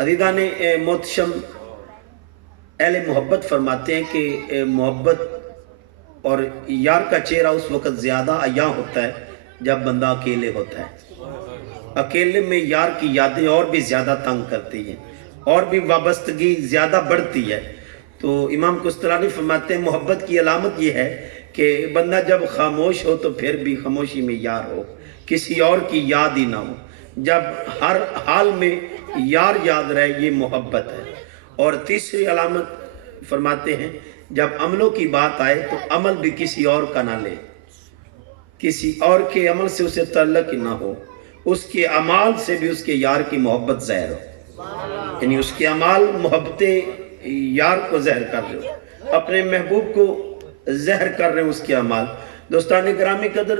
अज़ीज़ान मोहतरम अहले मोहब्बत फरमाते हैं कि मोहब्बत और यार का चेहरा उस वक़्त ज़्यादा अया होता है जब बंदा अकेले होता है। अकेले में यार की यादें और भी ज़्यादा तंग करती हैं और भी वाबस्तगी ज़्यादा बढ़ती है। तो इमाम कुस्तलानी फरमाते हैं मोहब्बत की अलामत ये है कि बंदा जब खामोश हो तो फिर भी खामोशी में यार हो, किसी और की याद ही ना हो। जब हर हाल में यार याद रहे, ये मोहब्बत है। और तीसरी अलामत फरमाते हैं जब अमलों की बात आए तो अमल भी किसी और का ना ले, किसी और के अमल से उसे तल्लक ना हो, उसके अमाल से भी उसके यार की मोहब्बत ज़हर हो। यानी उसके अमाल मोहब्बत यार को ज़हर कर रहे हो, अपने महबूब को ज़हर कर रहे हो उसके अमाल। दोस्तान गिरामी कदर,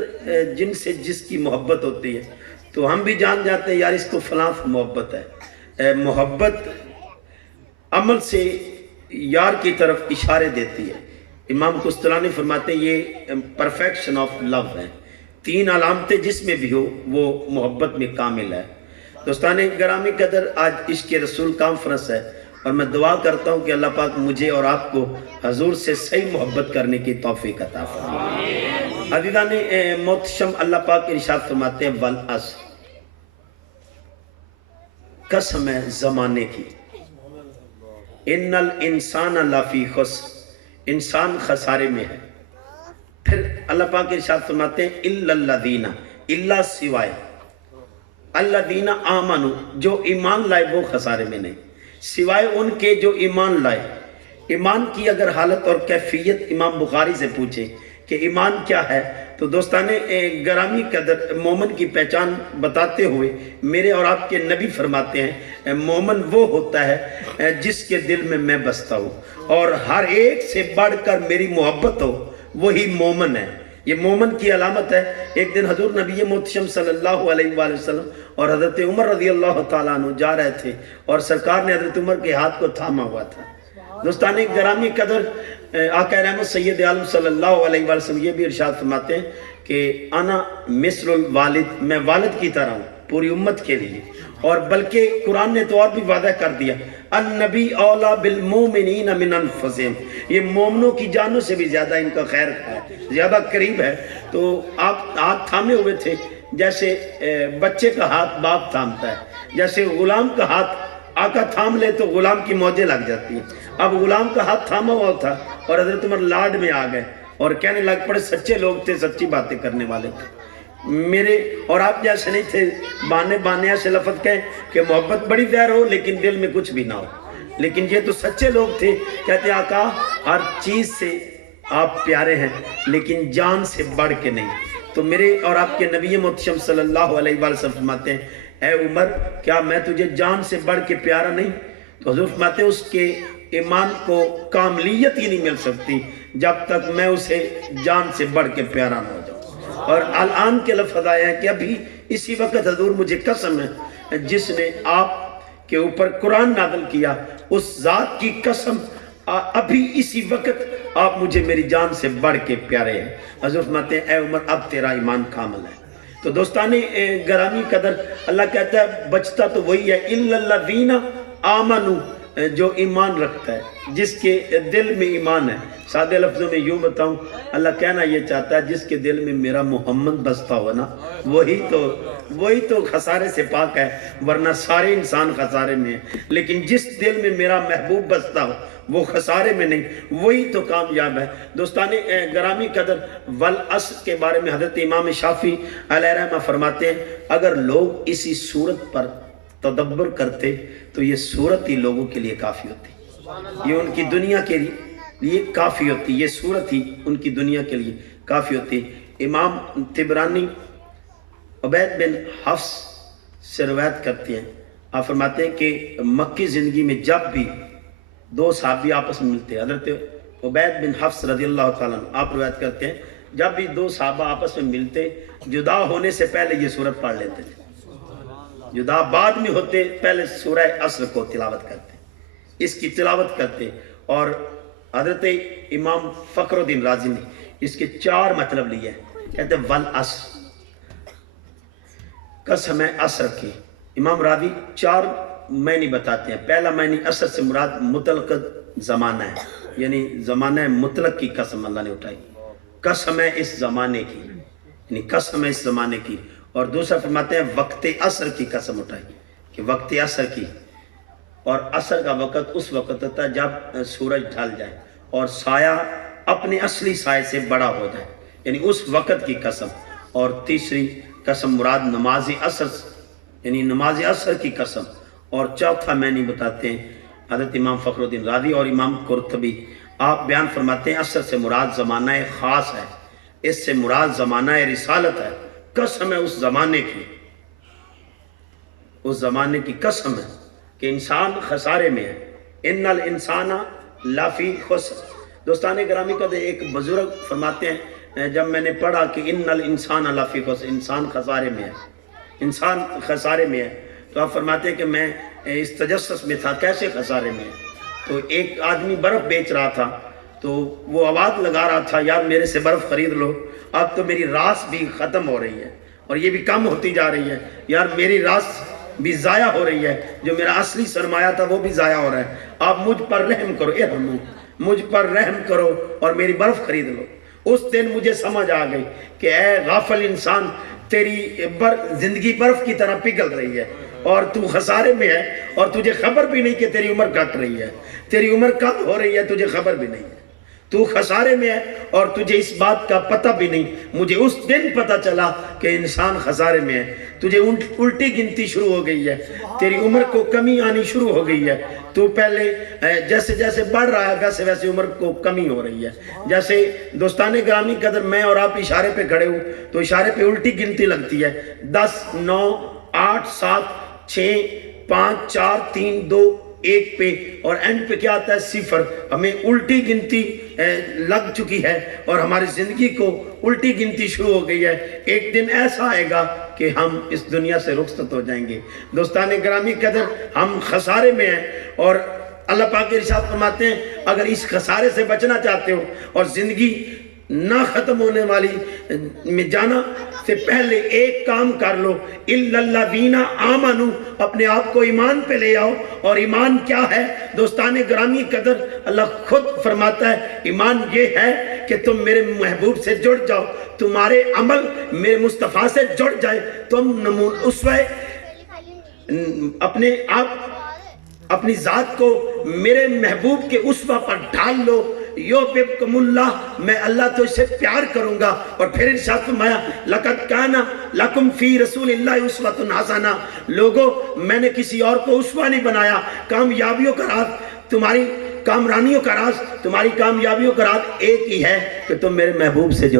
जिनसे जिसकी मोहब्बत होती है तो हम भी जान जाते हैं यार इसको फलां मोहब्बत है। मोहब्बत अमल से यार की तरफ इशारे देती है। इमाम कुस्तलानी फरमाते हैं ये परफेक्शन ऑफ लव है। तीन अलामतें जिसमें भी हो वो मोहब्बत में कामिल है। दोस्तान गिरामी कदर, आज इश्क़ रसूल कॉन्फ्रेंस है और मैं दुआ करता हूँ कि अल्लाह पाक मुझे और आपको हजूर से सही मोहब्बत करने की तौफीक अता फरमाए। अज़ीज़ान मोहतरम, अल्लाह पाक इरशाद फरमाते हैं वल अस्र, कसम है ज़माने की, इन्नल इंसान लफी खुस्र, इंसान खसारे में है। फिर अल्लाह पाक इरशाद फरमाते हैं इल्लल्लज़ीना, इल्ला सिवाय, अल्लज़ीना आमनु, जो ईमान लाए वो खसारे में नहीं, सिवाय उनके जो ईमान लाए। ईमान की अगर हालत और कैफियत इमाम बुखारी से पूछे कि ईमान क्या है, तो दोस्ताने गरामी कदर मोमन की पहचान बताते हुए मेरे और आपके नबी फरमाते हैं मोमन वो होता है जिसके दिल में मैं बसता हूँ और हर एक से बढ़कर मेरी मोहब्बत हो, वही मोमन है। ये मोमन की अलामत है। एक दिन हजूर नबी मोहतरम सल्लल्लाहु अलैहि वसल्लम और हज़रत उमर रज़ियल्लाहु ताला अन्हु जा रहे थे और सरकार ने हज़रत उमर के हाथ को थामा हुआ था। दोस्तान गिरामी कदर, आका रहमत सैयद आलम सल्लल्लाहु अलैहि वसल्लम ये भी इरशाद फरमाते हैं कि अना मिस्रुल वालिद, मैं वालिद की तरह हूँ पूरी उम्मत के लिए। और बल्कि कुरान ने तो और भी वादा कर दिया, अन्नबी औला बिल मोमिनीन मिन अनफुसिहिम, ये मोमनों की जानों से भी ज़्यादा इनका खैर है, ज़्यादा करीब है। तो आप हाथ थामे हुए थे जैसे बच्चे का हाथ बाप थामता है, जैसे गुलाम का हाथ आका थाम ले तो गुलाम की मौजें लग जाती हैं। अब गुलाम का हाथ थामा हुआ था और हज़रत उमर लाड में आ गए और कहने लग पड़े सच्चे लोग थे, सच्ची बातें करने वाले थे, मेरे और आप जैसे नहीं थे बाने बाने ऐसे लफ्ज़ कहें कि मोहब्बत बड़ी ज़हर हो लेकिन दिल में कुछ भी ना हो। लेकिन ये तो सच्चे लोग थे, कहते आका हर चीज़ से आप प्यारे हैं लेकिन जान से बढ़ के नहीं। तो मेरे और आपके नबी मोहतरम सल्लल्लाहु अलैहि वसल्लम फरमाते हैं ऐ उमर, क्या मैं तुझे जान से बढ़ के प्यारा नहीं? तो हुज़ूर फरमाते उसके ईमान को कामलियत ही नहीं मिल सकती जब तक मैं उसे जान से बढ़ के प्यारा ना हो जाऊँ। और अल-आन के लफ्ज़ आए हैं कि अभी इसी वक्त हजूर मुझे कसम है जिसने आप के ऊपर कुरान नाज़िल किया, उस ज़ात की कसम अभी इसी वक्त आप मुझे मेरी जान से बढ़ के प्यारे हैं। हजूर फरमाते हैं ऐ उमर, अब तेरा ईमान कामिल है। तो दोस्ताने गरामी कदर, अल्लाह कहता है बचता तो वही है इल्लल्लज़ीना आमनु, जो ईमान रखता है, जिसके दिल में ईमान है। सादे लफ्ज़ों में यूँ बताऊँ, अल्लाह कहना ये चाहता है जिसके दिल में मेरा मोहम्मद बसता हो ना, वही तो खसारे से पाक है, वरना सारे इंसान खसारे में है। लेकिन जिस दिल में मेरा महबूब बसता हो वो खसारे में नहीं, वही तो कामयाब है। दोस्ताने गरामी कदर, वल अस्र के बारे में हज़रत इमाम शाफी अलैहिर्रहमा फरमाते हैं अगर लोग इसी सूरत पर तदब्बर करते तो ये सूरत ही लोगों के लिए काफ़ी होती, ये उनकी दुनिया के लिए काफ़ी होती, ये सूरत ही उनकी दुनिया के लिए काफ़ी होती। इमाम तिबरानी उबैद बिन हफ्स से रवायत करते हैं, आप फरमाते हैं कि मक्की ज़िंदगी में जब भी दो सहाबी आपस में मिलते हैं, हज़रत उबैद बिन हफ्स रज़ियल्लाहु ताला अन्हु, आप रवायत करते हैं जब भी दो सहाबा आपस में मिलते जुदा होने से पहले ये सूरत पढ़ लेते थे, जुदा बाद में होते पहले सूरह अस्र को तिलावत करते, इसकी तिलावत करते। और हज़रत इमाम फ़खरुद्दीन राज़ी ने इसके 4 मतलब लिए हैं। कहते वल अस्र, कसम है अस्र की। इमाम राज़ी 4 میں نہیں بتاتے ہیں. پہلا میں نہیں اثر سے مراد مطلق زمانہ ہے, یعنی زمانہ مطلق کی قسم اللہ نے اٹھائی, قسم ہے اس زمانے کی, یعنی قسم ہے اس زمانے کی. اور دوسرا فرماتے ہیں وقت عصر کی قسم اٹھائی کہ وقت عصر کی, اور عصر کا وقت اس وقت ہوتا ہے جب سورج ڈھل جائے اور سایہ اپنے اصلی سائے سے بڑا ہو جائے, یعنی اس وقت کی قسم. اور تیسری قسم مراد نماز عصر, یعنی نماز عصر کی قسم. اور چوتھا میں نہیں بتاتے ہیں حضرت امام فخر الدین رازی اور امام قرطبی, آپ بیان فرماتے ہیں عصر سے مراد زمانہ خاص ہے, اس سے مراد زمانہ رسالت ہے. قسم ہے اس زمانے کی, اس زمانے کی قسم ہے کہ انسان خسارے میں ہے. ان الانسان لفی خسر. دوستان گرامی کا ایک بزرگ فرماتے ہیں جب میں نے پڑھا کہ ان الانسان لفی خسر, انسان خسارے میں ہے, انسان خسارے میں ہے, تو آپ فرماتے ہیں کہ میں اس تجسس میں تھا کیسے خسارے میں ہے. تو ایک آدمی برف بیچ رہا تھا, تو وہ آواز لگا رہا تھا یار میرے سے برف خرید لو, اب تو میری راس بھی ختم ہو رہی ہے اور یہ بھی کم ہوتی جا رہی ہے, یار میری راس بھی ضائع ہو رہی ہے, جو میرا اصلی سرمایہ تھا وہ بھی ضائع ہو رہا ہے, آپ مجھ پر رحم کرو, ارحمو, مجھ پر رحم کرو اور میری برف خرید لو. اس دن مجھے سمجھ آ گئی کہ اے غافل انسان, تیری زندگی برف کی طرح پگھل رہی ہے اور تو خسارے میں ہے, اور تجھے خبر بھی نہیں کہ تیری عمر کٹ رہی ہے, تیری عمر کم ہو رہی ہے, تجھے خبر بھی نہیں ہے, تو خسارے میں ہے اور تجھے اس بات کا پتہ بھی نہیں. مجھے اس دن پتہ چلا کہ انسان خسارے میں ہے, تجھے الٹی گنتی شروع ہو گئی ہے, تیری عمر کو کمی آنی شروع ہو گئی ہے, تو پہلے جیسے جیسے بڑھ رہا ہے ویسے ویسے عمر کو کمی ہو رہی ہے. جیسے دوستان گرامی قدر میں اور آپ اشارے پہ کھڑے ہوں تو اشارے پہ الٹی گنتی لگتی ہے, 10 9 8 7 6 5 4 3 2 1 پہ, اور اینڈ پہ کیا آتا ہے 0. ہمیں الٹی گنتی لگ چکی ہے اور ہماری زندگی کو الٹی گنتی شروع ہو گئی ہے. ایک دن ایسا آئے گا کہ ہم اس دنیا سے رخصت ہو جائیں گے. دوستان گرامی قدر ہم خسارے میں ہیں, اور اللہ پاک ارشاد فرماتے ہیں اگر اس خسارے سے بچنا چاہتے ہو اور زندگی نہ ختم ہونے والی میں جانا سے پہلے ایک کام کر لو, اِلَّا الَّذِينَ آمَنُوا, اپنے آپ کو ایمان پہ لے آؤ. اور ایمان کیا ہے دوستان گرامی قدر, اللہ خود فرماتا ہے ایمان یہ ہے کہ تم میرے محبوب سے جڑ جاؤ, تمہارے عمل میرے مصطفیٰ سے جڑ جائے, تم اسوہ اپنے آپ اپنی ذات کو میرے محبوب کے اسوہ پر ڈھال لو. یحببکم اللہ, میں اللہ تو اس سے پیار کروں گا. اور پھر ارشاد فرمایا لقد کان لکم فی رسول اللہ اسوۃ حسنہ, لوگوں میں نے کسی اور کو اسوہ نہیں بنایا. کامیابیوں کا راز, تمہاری کامرانیوں کا راز, تمہاری کامیابیوں کا راز ایک ہی ہے کہ تم میرے محبوب سے جڑو.